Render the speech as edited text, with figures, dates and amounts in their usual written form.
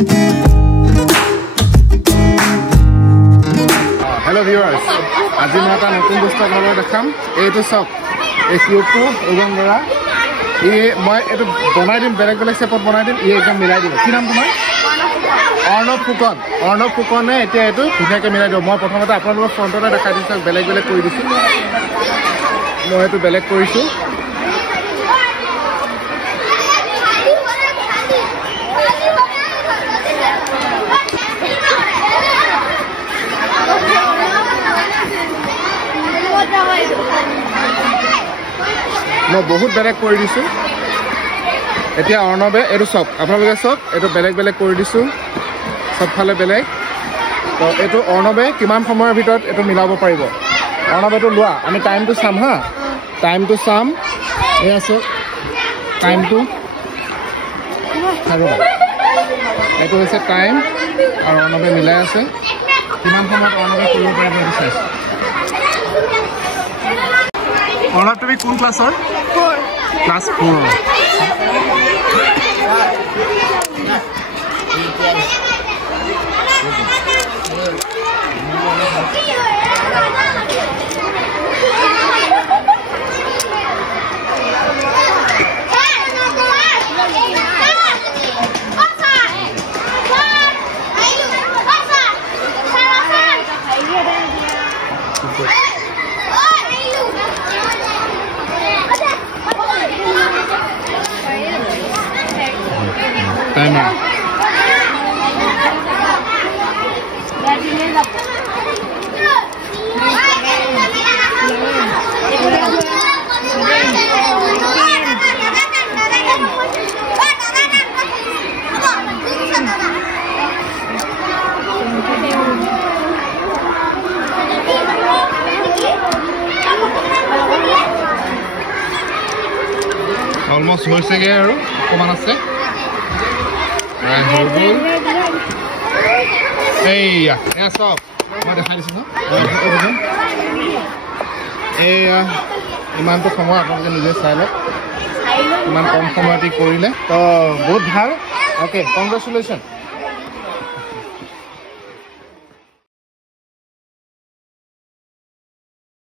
Hello viewers, আজি মই এটা নতুন বস্তু আপোনালোকক দেখাম। এইটো চাওক, এই কিউবটো ওজন কৰা। মই এইটো বনাই দিম, বেলেগ বেলেগ শেপত বনাই দিম। একদম মিলাই দিব। কি নাম তোমাৰ? অৰ্ণৱ ফুকন। অৰ্ণৱ ফুকনে এতিয়া এইটো ধুনীয়াকৈ মিলাই দিব। মই প্ৰথমতে আপোনালোকৰ ফ্ৰণ্টতে দেখাই দিছোঁ, বেলেগ বেলেগ কৰি দিছোঁ। মই এইটো বেলেগ কৰিছোঁ। মই বহুত বেলেগ কৰি দিছোঁ। এতিয়া অৰ্ণৱে এইটো চাওক, আপোনালোকে চাওক, এইটো বেলেগ বেলেগ কৰি দিছোঁ, চবফালে বেলেগ। তো এইটো অৰ্ণৱে কিমান সময়ৰ ভিতৰত এইটো মিলাব পাৰিব? অৰ্ণৱ এইটো লোৱা, আমি টাইমটো চাম হা, টাইমটো চাম। এয়া চাওক টাইমটো, এইটো হৈছে টাইম আৰু অৰ্ণৱে মিলাই আছে। কিমান সময়ত অৰ্ণৱে কৰিব পাৰিব এইটো চাইছোঁ। অৰ্ণৱ তুমি কোন ক্লাছৰ? ক্লাছ 4। Timer. Almost হৈছেগে আৰু অকমান আছে। এইয়া এয়া চব মই দেখাই দিছোঁ ন। এয়া ইমানটো সময় আপোনালোকে নিজে চাই লওক, ইমান কম সময়তে কৰিলে। তো বহুত ভাল। Okay, congratulation.